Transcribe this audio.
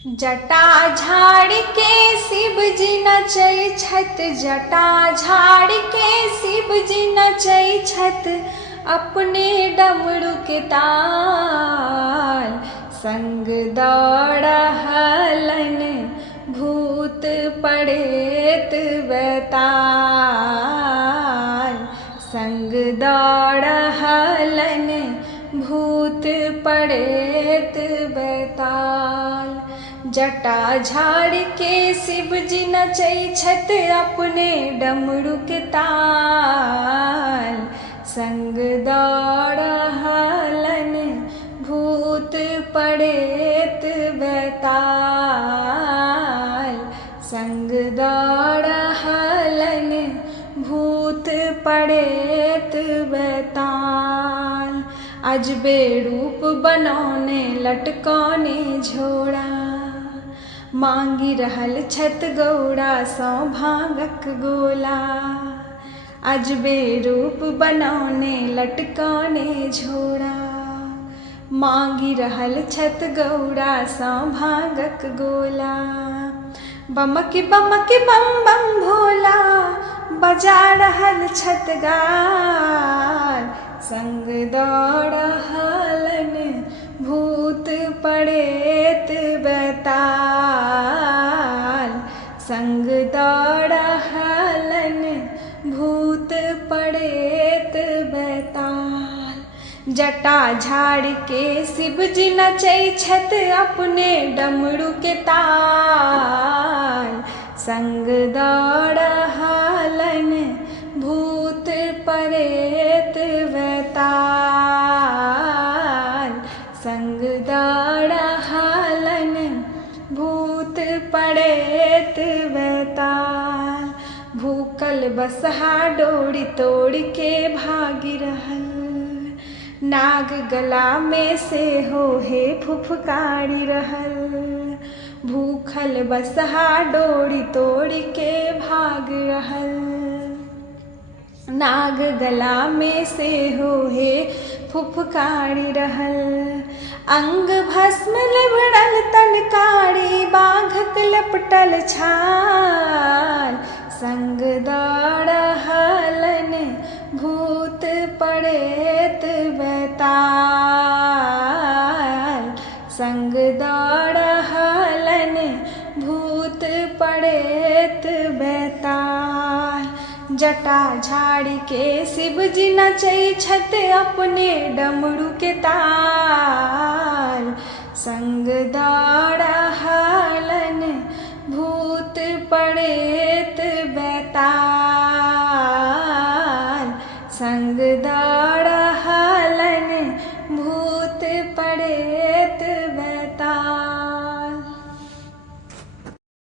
जटा झाड़ के शिव जी नचै छथि, जटा झाड़ के शिव जी नचै छथि, अपने डमरू के ताल संग दऽ रहलन भूत प्रेत बैताल, संग दऽ रहलन भूत प्रेत बैताल। जटा झाड़ के शिव जी नचै छथि, अपने डमरू के ताल संग दऽ रहलन भूत प्रेत बैताल, संग दऽ रहलन भूत प्रेत बैताल। अजबे रूप बनौने लटकौने झोरा, मांगि रहल छथि गौरा सँ भांगक गोला। अजबे रूप बनौने लटकौने झोरा, मांगि रहल छथि गौरा सँ भांगक गोला। बमक बमक बम बम भोला बजा रहल छथि गाल, संग दऽ रहलन भूत प्रेत बैताल, संग दऽ रहलन भूत प्रेत बैताल। जटा झाड़ के शिव जी नचै छथि, अपने डमरू के ताल संग दऽ रहलन भूत प्रेत बैताल, संग दऽ रहलन भूत प्रेत बैताल। भूखल बसहा डोरी तोड़ के भागि रहल, नाग गला में से हो हे फुफकारी रहल। भूखल बसहा डोरी तोड़ के भाग रहल, नाग गला में से हो हे फुफकारी रहल। अंग भस्म लिबड़ल तन कारी, बाघक लपटल छाल, संग दऽ रहलन भूत प्रेत बैताल, संग दऽ रहलन भूत प्रेत बैताल। जटा झाड़ के शिव जी नचै छथि, अपने डमरू के ताल संग दऽ रहलन भूत प्रेत बैताल, संग दऽ रहलन भूत प्रेत